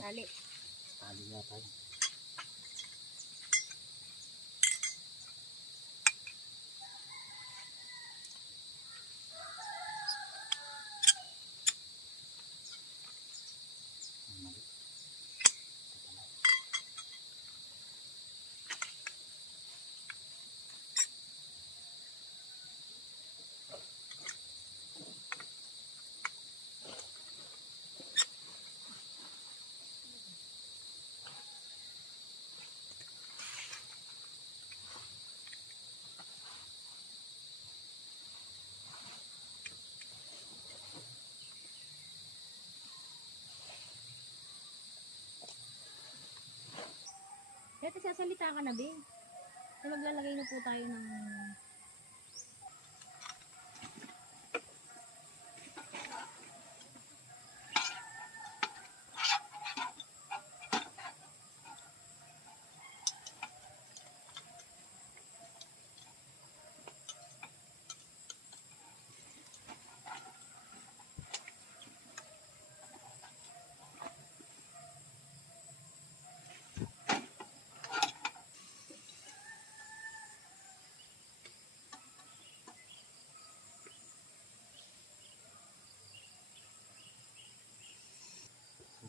Tali. Tali yata yun. Dati sasalita ka na, Be. So, maglalagay na po tayo ng...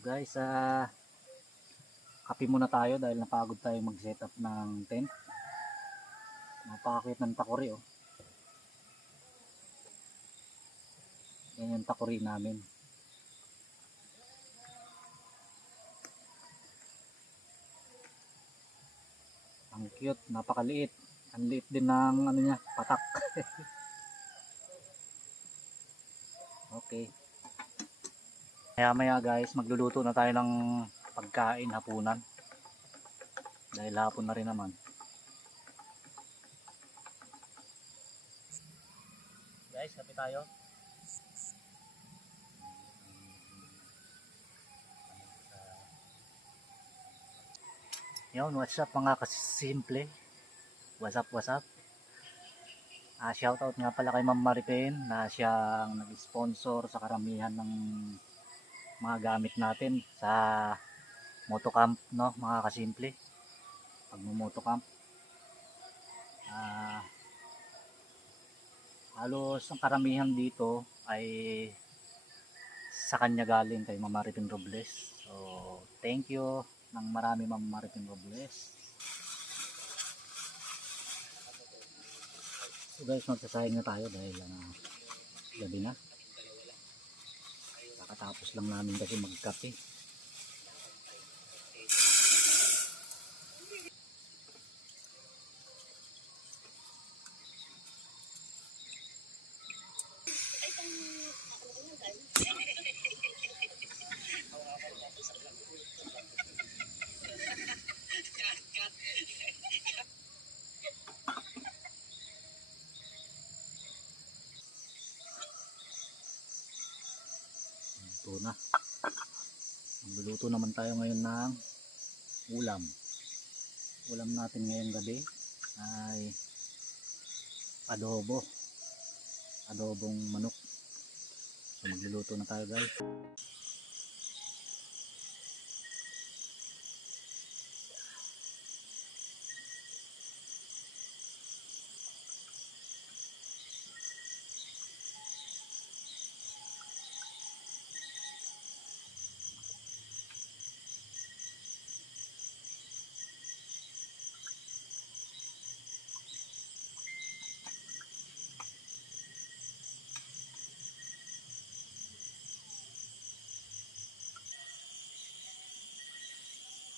So guys, kape muna tayo dahil napagod tayo mag-setup ng tent. Napakakit ng takuri oh. Yan yung takuri namin. Ang cute, napakaliit. Ang liit din ng ano niya, patak. Okay. Kaya maya guys, magluluto na tayo ng pagkain hapunan. Dahil hapon na rin naman. Guys, kape tayo. Yun, what's up mga kasimple? What's up, what's up? Shoutout nga pala kay Ma'am Maripin na siyang nag-sponsor sa karamihan ng mga gamit natin sa motocamp, no, mga kasimple. Pag motocamp, halos ang karamihan dito ay sa kanya galing kay Ma'am Maripin Robles. So, thank you ng marami Ma'am Maripin Robles. So guys, magsasayang na tayo dahil gabi na. Kakatapos lang namin kasi magkape. Ito na. Magluluto naman tayo ngayon ng ulam. Ulam natin ngayong gabi ay adobo. Adobong manok. So magluluto na tayo guys.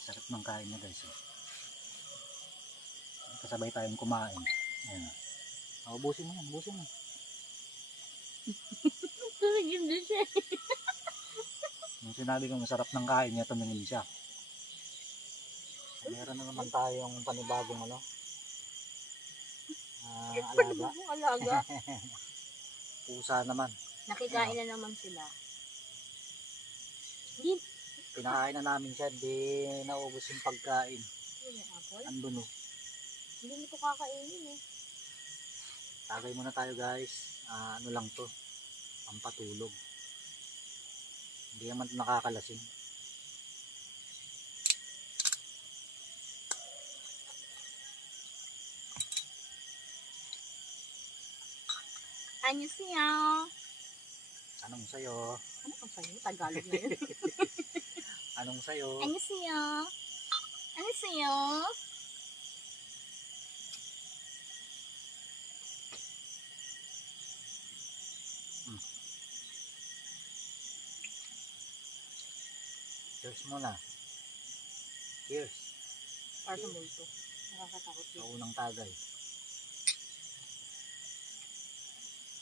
Sarap ng kain niya guys. Kasabay tayong kumain. Ayan. Ubusin mo yan, ubusin mo. Tumingin din siya. Nung sinabi kong masarap ng kain niya, tumingin siya. Meron na naman tayong panibagong alaga. Alaga. Pusa naman. Nakikain na naman sila. Hindi. Pinakain na namin siya, di naubos yung pagkain. Andun oh. Hindi mo ito kakainin eh. Tagay muna tayo guys. Ano lang to, pampatulog. Hindi naman nakakalasing. Annyeonghaseyo. Anong sayo? Ano ang sa'yo? Tagalog na yun. Anong sayo? Annyeonghaseyo. Annyeonghaseyo. Cheers muna. Cheers. Para sa multo. Nakakatakot Sa yun. unang tagay.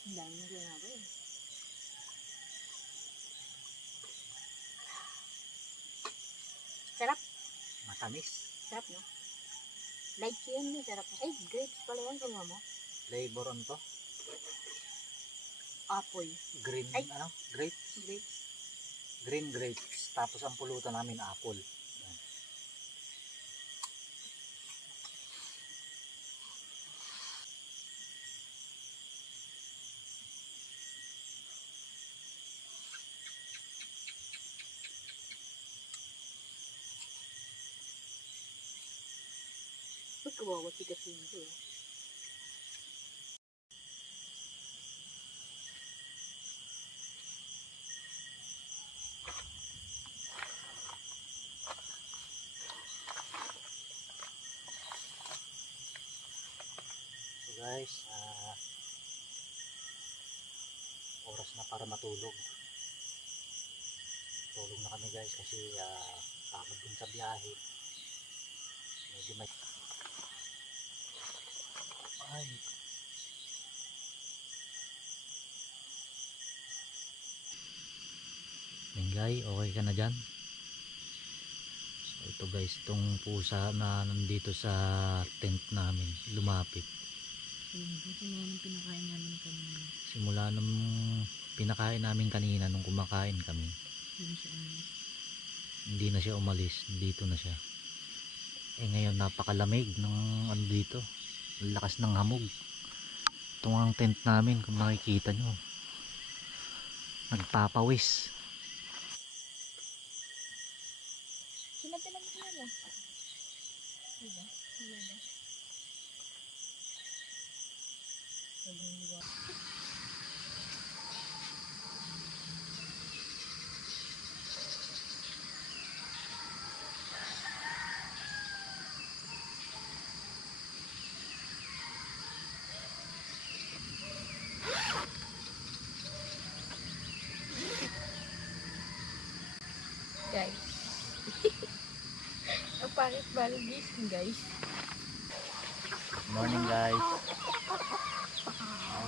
Ang dami mo ginagawa eh. Sarap. Matamis. Sarap, no? Light yun, no? Sarap. Ay, grapes pala yan. Kaya mo? Flavor on to. Apple. Green, Ay. ano? Grapes. Grapes. Green grapes. Tapos ang pulutan namin apple. Yan. Ba't kawawa si Kasino ko, eh? So guys, oras na para matulog. Tulog na kami guys kasi pagod din sa biyahe. Medyo may... Ay. Minggay, okay ka na dyan? So ito guys, itong pusa na nandito sa tent namin, lumapit. Simula nung pinakain namin kanina. Simula nung pinakain namin kanina nung kumakain kami. Hindi na siya umalis. Hindi na siya umalis, dito na siya. Eh ngayon napakalamig ng ano dito. Ang lakas ng hamog. Itong ang tent namin kung makikita nyo. Nagpapawis. Sinatilan ko na lang. Diba? Wala na. Walang liwa. Guys. Ang pangit balik gising, guys. Good morning guys.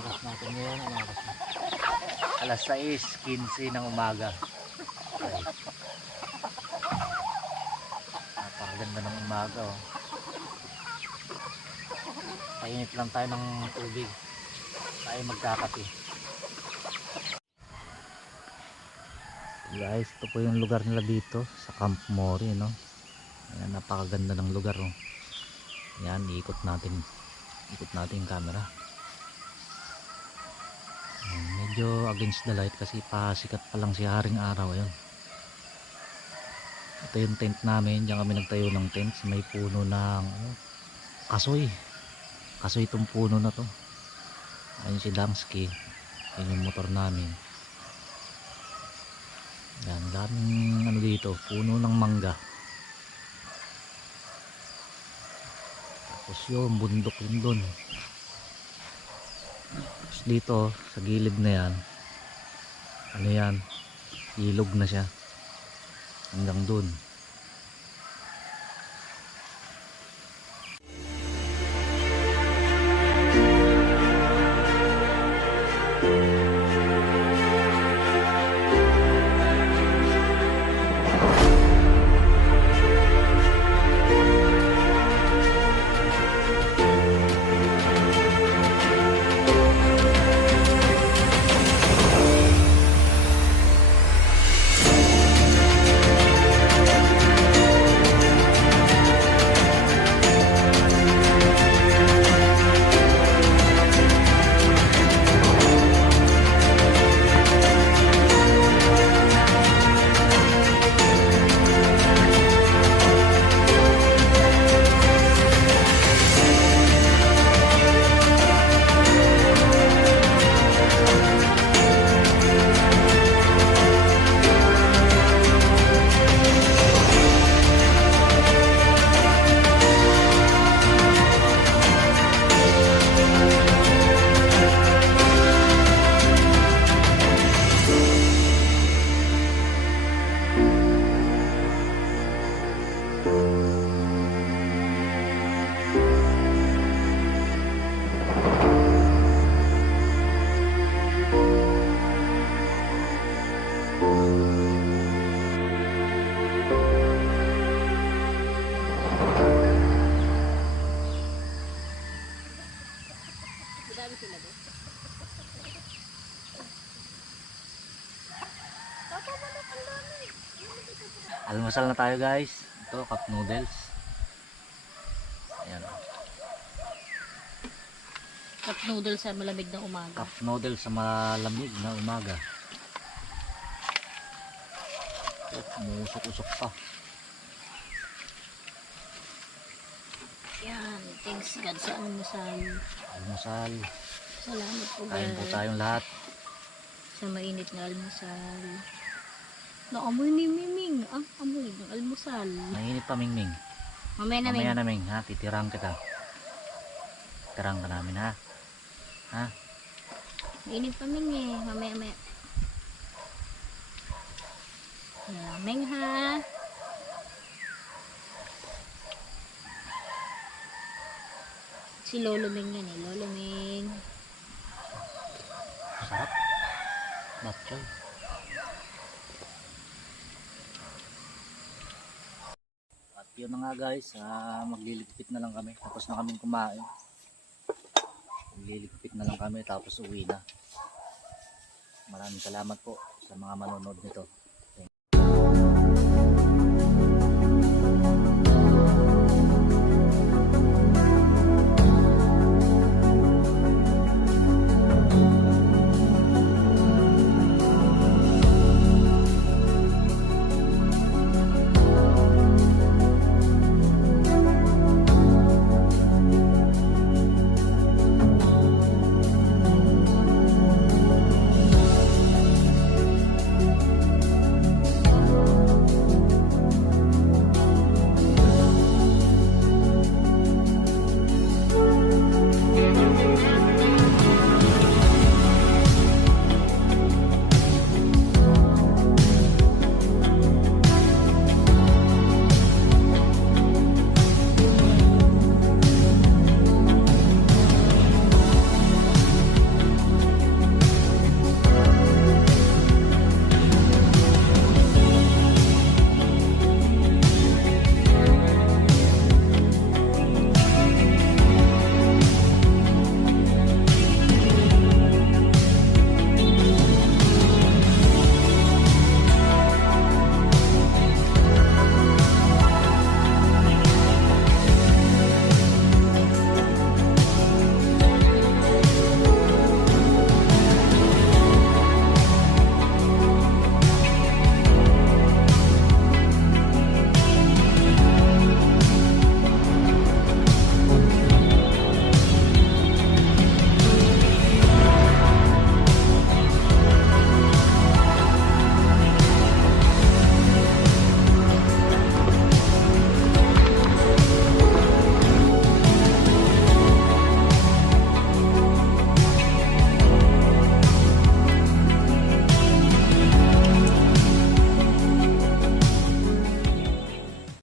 Oras natin ngayon. Ano oras na? Alas 6:15 ng umaga. Okay. Napakaganda ng umaga oh. Painit lang tayo ng tubig. Tayo magkakape. Guys, ito po yung lugar nila dito sa Camp Mori, no? Ayan, napakaganda ng lugar, oh. Ayan, ikot natin yung camera. Ayan, medyo against the light kasi pasikat pa lang si haring araw. Ayan. Ito yung tent namin, diyan kami nagtayo ng tent. May puno ng kasoy itong puno na to. Ayun si Damski, yun yung motor namin. Yan, daming ano dito, puno ng mangga. Tapos yung bundok yun dun. Tapos dito sa gilid na yan, ano yan, ilog na siya hanggang dun. Almusal na tayo guys. Ito, cup noodles. Ayan. Cup noodles sa malamig na umaga. Cup noodles sa malamig na umaga. Umusok-usok pa. Yan, thanks God sa almusal. Almusal. Salamat po Kain po God tayong lahat. sa mainit na almusal. Naamoy ni Miming. Ah, amoy ng almusal. Mainit pa, Mingming. Mamaya na, Mamaya Ming. na, Ming. Ha? Titirang kita. Titirang ka namin, ha? Ha? Mainit pa, Ming eh. Mamaya. Yeah, Ming ha. Si Lolo Ming yan eh. Lolo Ming. Sarap. Bok choy. At yun na nga guys, magliligpit na lang kami. Tapos na kaming kumain. Magliligpit na lang kami tapos uwi na. Maraming salamat po sa mga manonood nito.